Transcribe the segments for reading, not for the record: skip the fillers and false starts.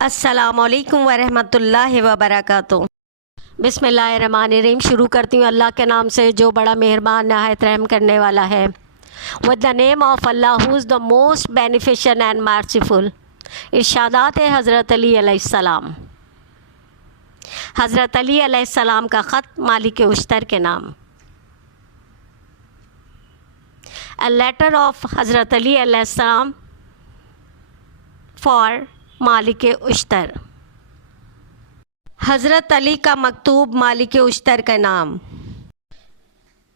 السلام علیکم ورحمۃ اللہ وبرکاتہ۔ بسم اللہ الرحمن الرحیم۔ شروع کرتی ہوں اللہ کے نام سے جو بڑا مہربان نہایت رحم کرنے والا ہے۔ With the name of Allah who is the most beneficent and merciful۔ ارشادات حضرت علی علیہ السلام۔ حضرت علی علیہ السلام کا خط مالک اشتر کے نام۔ A letter of حضرت علی علیہ السلام for مالک اشتر۔ حضرت علی کا مکتوب مالک اشتر کا نام۔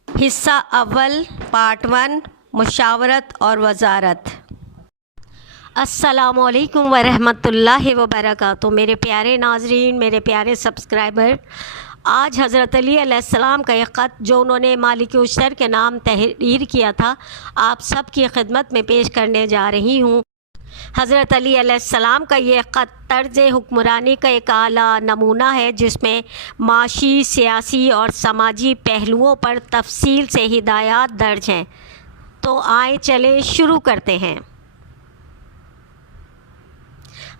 حصہ اول، پارٹ 1، مشاورت اور وزارت۔ السلام علیکم ورحمۃ اللہ وبرکاتہ۔ میرے پیارے ناظرین، میرے پیارے سبسکرائبر، آج حضرت علی علیہ السلام کا ایک خط جو انہوں نے مالک اشتر کے نام تحریر کیا تھا، آپ سب کی خدمت میں پیش کرنے جا رہی ہوں۔ حضرت علی علیہ السلام کا یہ خط طرز حکمرانی کا ایک اعلیٰ نمونہ ہے جس میں معاشی، سیاسی اور سماجی پہلوؤں پر تفصیل سے ہدایات درج ہیں۔ تو آئیں چلیں شروع کرتے ہیں۔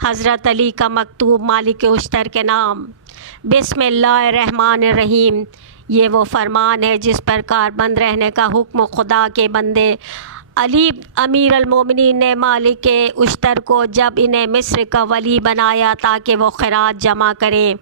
حضرت علی کا مکتوب مالک اشتر کے نام۔ بسم اللہ الرحمن الرحیم۔ یہ وہ فرمان ہے جس پر کاربند رہنے کا حکم خدا کے بندے علی امیر المومنین نے مالک اشتر کو جب انہیں مصر کا ولی بنایا تاکہ وہ خراج جمع کریں،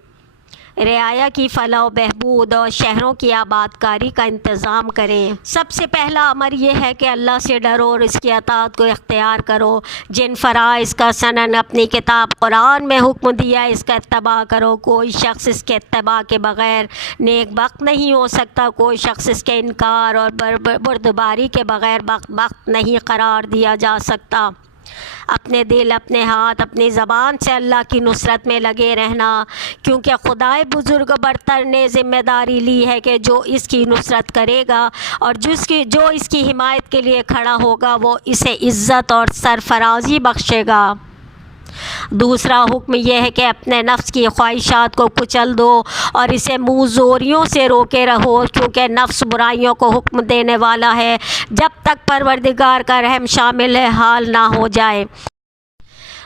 رعایا کی فلاح و بہبود اور شہروں کی آباد کاری کا انتظام کریں۔ سب سے پہلا امر یہ ہے کہ اللہ سے ڈرو اور اس کی اطاعت کو اختیار کرو۔ جن فرائض کا سنن اپنی کتاب قرآن میں حکم دیا اس کا اتباع کرو۔ کوئی شخص اس کے اتباع کے بغیر نیک بخت نہیں ہو سکتا۔ کوئی شخص اس کے انکار اور بردباری کے بغیر بخت نہیں قرار دیا جا سکتا۔ اپنے دل، اپنے ہاتھ، اپنی زبان سے اللہ کی نصرت میں لگے رہنا، کیونکہ خدائے بزرگ برتر نے ذمہ داری لی ہے کہ جو اس کی نصرت کرے گا اور جو اس کی حمایت کے لیے کھڑا ہوگا وہ اسے عزت اور سرفرازی بخشے گا۔ دوسرا حکم یہ ہے کہ اپنے نفس کی خواہشات کو کچل دو اور اسے منہ زوریوں سے روکے رہو، کیونکہ نفس برائیوں کو حکم دینے والا ہے جب تک پروردگار کا رحم شامل حال نہ ہو جائے۔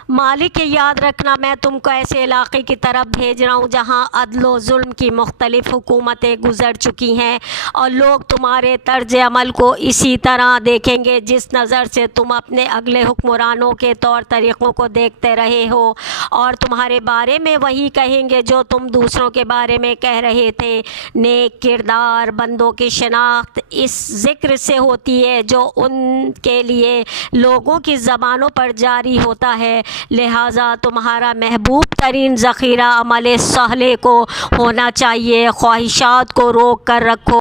مالک یاد رکھنا، میں تم کو ایسے علاقے کی طرف بھیج رہا ہوں جہاں عدل و ظلم کی مختلف حکومتیں گزر چکی ہیں اور لوگ تمہارے طرز عمل کو اسی طرح دیکھیں گے جس نظر سے تم اپنے اگلے حکمرانوں کے طور طریقوں کو دیکھتے رہے ہو، اور تمہارے بارے میں وہی کہیں گے جو تم دوسروں کے بارے میں کہہ رہے تھے۔ نیک کردار بندوں کی شناخت اس ذکر سے ہوتی ہے جو ان کے لیے لوگوں کی زبانوں پر جاری ہوتا ہے، لہٰذا تمہارا محبوب ترین ذخیرہ عمل صالح کو ہونا چاہیے۔ خواہشات کو روک کر رکھو۔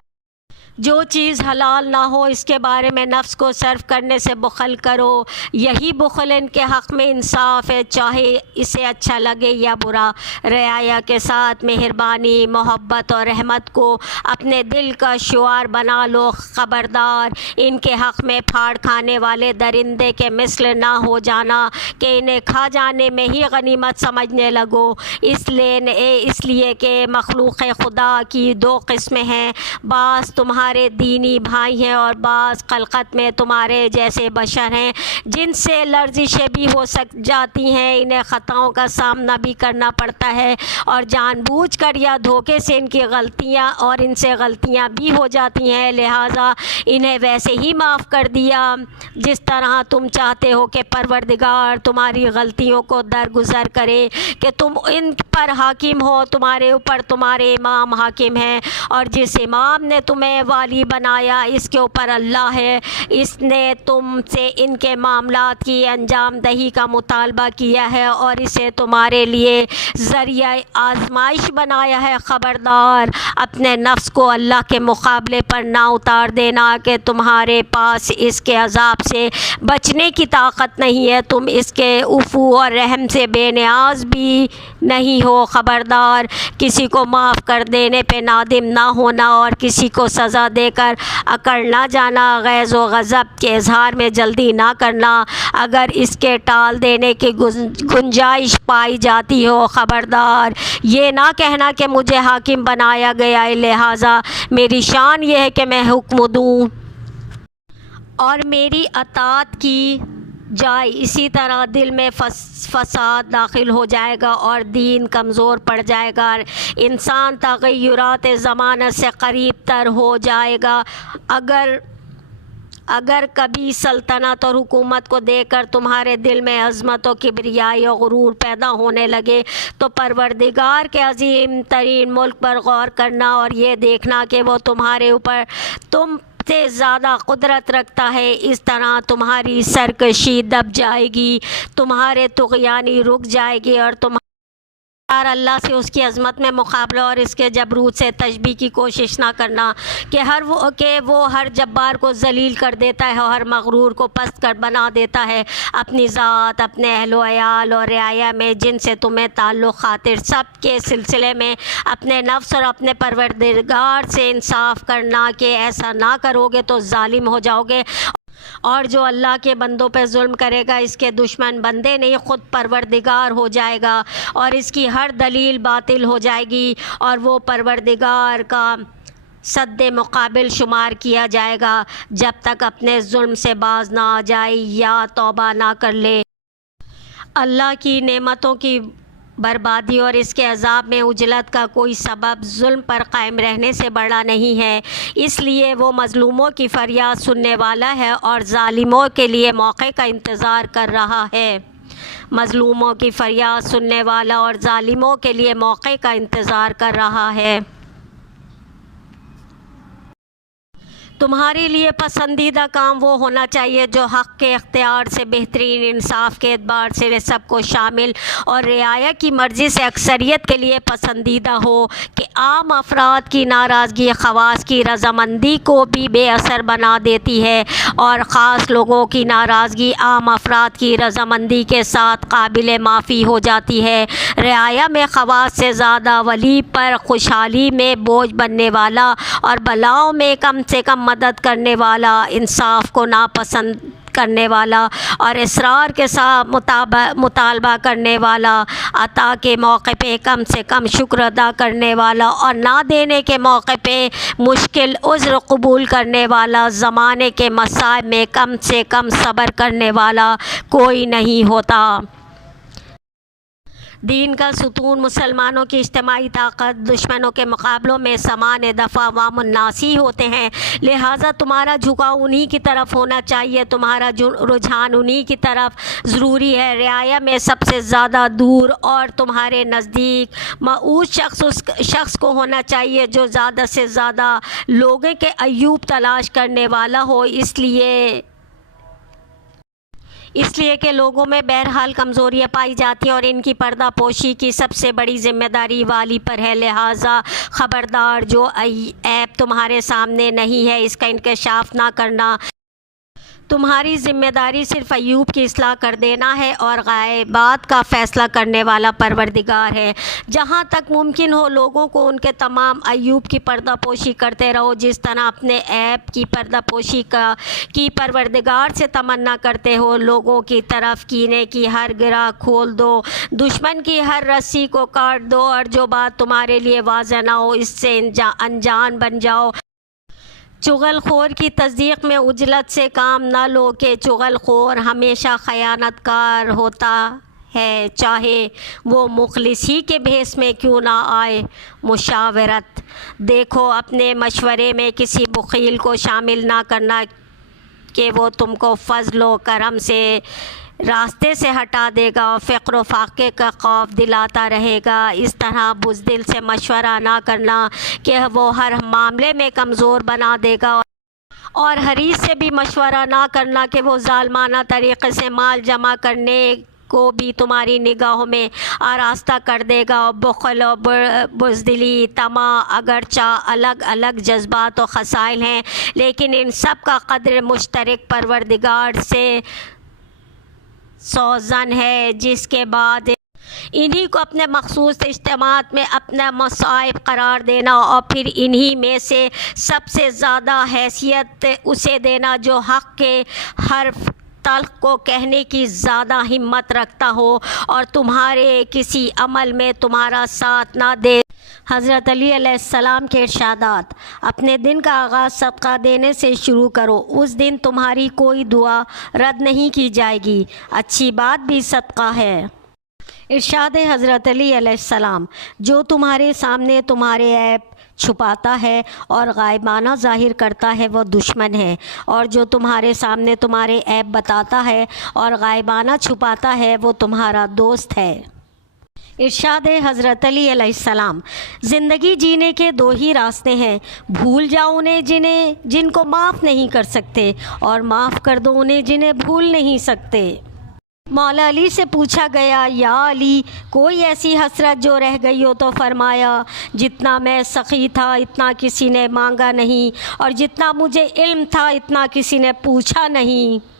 جو چیز حلال نہ ہو اس کے بارے میں نفس کو صرف کرنے سے بخل کرو، یہی بخل ان کے حق میں انصاف ہے، چاہے اسے اچھا لگے یا برا۔ رعایا کے ساتھ مہربانی، محبت اور رحمت کو اپنے دل کا شعار بنا لو۔ خبردار، ان کے حق میں پھاڑ کھانے والے درندے کے مثل نہ ہو جانا کہ انہیں کھا جانے میں ہی غنیمت سمجھنے لگو، اس لیے کہ مخلوق خدا کی دو قسمیں ہیں، بعض تمہارے دینی بھائی ہیں اور بعض خلقت میں تمہارے جیسے بشر ہیں جن سے لرزشیں بھی ہو جاتی ہیں، انہیں خطاؤں کا سامنا بھی کرنا پڑتا ہے اور جان بوجھ کر یا دھوکے سے ان سے غلطیاں بھی ہو جاتی ہیں، لہٰذا انہیں ویسے ہی معاف کر دیا جس طرح تم چاہتے ہو کہ پروردگار تمہاری غلطیوں کو درگزر کرے کہ تم ان پر حاکم ہو۔ تمہارے اوپر تمہارے امام حاکم ہیں اور جس امام نے تمہیں والی بنایا اس کے اوپر اللہ ہے، اس نے تم سے ان کے معاملات کی انجام دہی کا مطالبہ کیا ہے اور اسے تمہارے لیے ذریعہ آزمائش بنایا ہے۔ خبردار، اپنے نفس کو اللہ کے مقابلے پر نہ اتار دینا کہ تمہارے پاس اس کے عذاب سے بچنے کی طاقت نہیں ہے، تم اس کے عفو اور رحم سے بے نیاز بھی نہیں ہو۔ خبردار، کسی کو معاف کر دینے پہ نادم نہ ہونا اور کسی کو سزا دے کر اکڑ نہ جانا، غیظ و غضب کے اظہار میں جلدی نہ کرنا اگر اس کے ٹال دینے کی گنجائش پائی جاتی ہو۔ خبردار، یہ نہ کہنا کہ مجھے حاکم بنایا گیا ہے لہٰذا میری شان یہ ہے کہ میں حکم دوں اور میری اطاعت کی جائے، اسی طرح دل میں فساد داخل ہو جائے گا اور دین کمزور پڑ جائے گا، انسان تغیرات زمانہ سے قریب تر ہو جائے گا۔ اگر کبھی سلطنت اور حکومت کو دیکھ کر تمہارے دل میں عظمت و کبریائی اور غرور پیدا ہونے لگے تو پروردگار کے عظیم ترین ملک پر غور کرنا اور یہ دیکھنا کہ وہ تمہارے اوپر تم سے زیادہ قدرت رکھتا ہے۔ اس طرح تمہاری سرکشی دب جائے گی، تمہارے طغیانی رک جائے گی اور اللہ سے اس کی عظمت میں مقابلہ اور اس کے جبروت سے تشبیہ کی کوشش نہ کرنا کہ وہ ہر جبار کو ذلیل کر دیتا ہے اور ہر مغرور کو پست کر بنا دیتا ہے۔ اپنی ذات، اپنے اہل و عیال اور رعایا میں جن سے تمہیں تعلق خاطر سب کے سلسلے میں اپنے نفس اور اپنے پروردگار سے انصاف کرنا کہ ایسا نہ کرو گے تو ظالم ہو جاؤ گے، اور جو اللہ کے بندوں پہ ظلم کرے گا اس کے دشمن بندے نہیں خود پروردگار ہو جائے گا اور اس کی ہر دلیل باطل ہو جائے گی اور وہ پروردگار کا سد مقابل شمار کیا جائے گا جب تک اپنے ظلم سے باز نہ آ جائے یا توبہ نہ کر لے۔ اللہ کی نعمتوں کی بربادی اور اس کے عذاب میں عجلت کا کوئی سبب ظلم پر قائم رہنے سے بڑا نہیں ہے، اس لیے وہ مظلوموں کی فریاد سننے والا ہے اور ظالموں کے لیے موقع کا انتظار کر رہا ہے۔ مظلوموں کی فریاد سننے والا اور ظالموں کے لیے موقع کا انتظار کر رہا ہے۔ تمہارے لیے پسندیدہ کام وہ ہونا چاہیے جو حق کے اختیار سے بہترین، انصاف کے اعتبار سے سب کو شامل اور رعایا کی مرضی سے اکثریت کے لیے پسندیدہ ہو، کہ عام افراد کی ناراضگی خواص کی رضامندی کو بھی بے اثر بنا دیتی ہے اور خاص لوگوں کی ناراضگی عام افراد کی رضامندی کے ساتھ قابل معافی ہو جاتی ہے۔ رعایا میں خواص سے زیادہ ولی پر خوشحالی میں بوجھ بننے والا اور بلاؤں میں کم سے کم مدد کرنے والا، انصاف کو ناپسند کرنے والا اور اصرار کے ساتھ مطالبہ کرنے والا، عطا کے موقع پہ کم سے کم شکر ادا کرنے والا اور نہ دینے کے موقع پہ مشکل عذر قبول کرنے والا، زمانے کے مصائب میں کم سے کم صبر کرنے والا کوئی نہیں ہوتا۔ دین کا ستون مسلمانوں کی اجتماعی طاقت دشمنوں کے مقابلوں میں سمان دفع و مناصی ہوتے ہیں، لہٰذا تمہارا جھکاؤ انہی کی طرف ہونا چاہیے، تمہارا رجحان انہی کی طرف ضروری ہے۔ رعایا میں سب سے زیادہ دور اور تمہارے نزدیک مؤوس شخص کو ہونا چاہیے جو زیادہ سے زیادہ لوگوں کے عیوب تلاش کرنے والا ہو، اس لیے کہ لوگوں میں بہرحال کمزوریاں پائی جاتی ہیں اور ان کی پردہ پوشی کی سب سے بڑی ذمہ داری والی پر ہے، لہٰذا خبردار جو عیب تمہارے سامنے نہیں ہے اس کا انکشاف نہ کرنا۔ تمہاری ذمہ داری صرف عیوب کی اصلاح کر دینا ہے اور غائبات کا فیصلہ کرنے والا پروردگار ہے۔ جہاں تک ممکن ہو لوگوں کو ان کے تمام عیوب کی پردہ پوشی کرتے رہو، جس طرح اپنے عیب کی پردہ پوشی کی پروردگار سے تمنا کرتے ہو۔ لوگوں کی طرف کینے کی ہر گرہ کھول دو، دشمن کی ہر رسی کو کاٹ دو اور جو بات تمہارے لیے واضح نہ ہو اس سے انجان بن جاؤ۔ چغل خور کی تصدیق میں عجلت سے کام نہ لو کہ چغل خور ہمیشہ خیانت کار ہوتا ہے، چاہے وہ مخلص ہی کے بھیس میں کیوں نہ آئے۔ مشاورت دیکھو، اپنے مشورے میں کسی بخیل کو شامل نہ کرنا کہ وہ تم کو فضل و کرم سے راستے سے ہٹا دے گا اور فقر و فاقے کا خوف دلاتا رہے گا۔ اس طرح بزدل سے مشورہ نہ کرنا کہ وہ ہر معاملے میں کمزور بنا دے گا، اور حریص سے بھی مشورہ نہ کرنا کہ وہ ظالمانہ طریقے سے مال جمع کرنے کو بھی تمہاری نگاہوں میں آراستہ کر دے گا۔ اور بخل اور بزدلی، طمع اگرچہ الگ الگ جذبات و خصائل ہیں لیکن ان سب کا قدر مشترک پروردگار سے سوزن ہے، جس کے بعد انہی کو اپنے مخصوص اجتماعات میں اپنا مصائب قرار دینا اور پھر انہی میں سے سب سے زیادہ حیثیت اسے دینا جو حق کے حرف تلخ کو کہنے کی زیادہ ہمت رکھتا ہو اور تمہارے کسی عمل میں تمہارا ساتھ نہ دے۔ حضرت علی علیہ السلام کے ارشادات: اپنے دن کا آغاز صدقہ دینے سے شروع کرو، اس دن تمہاری کوئی دعا رد نہیں کی جائے گی، اچھی بات بھی صدقہ ہے۔ ارشاد حضرت علی علیہ السلام: جو تمہارے سامنے تمہارے عیب چھپاتا ہے اور غائبانہ ظاہر کرتا ہے وہ دشمن ہے، اور جو تمہارے سامنے تمہارے عیب بتاتا ہے اور غائبانہ چھپاتا ہے وہ تمہارا دوست ہے۔ ارشاد حضرت علی علیہ السلام: زندگی جینے کے دو ہی راستے ہیں، بھول جاؤ انہیں جن کو معاف نہیں کر سکتے، اور معاف کر دو انہیں جنہیں بھول نہیں سکتے۔ مولا علی سے پوچھا گیا: یا علی، کوئی ایسی حسرت جو رہ گئی ہو؟ تو فرمایا: جتنا میں سخی تھا اتنا کسی نے مانگا نہیں، اور جتنا مجھے علم تھا اتنا کسی نے پوچھا نہیں۔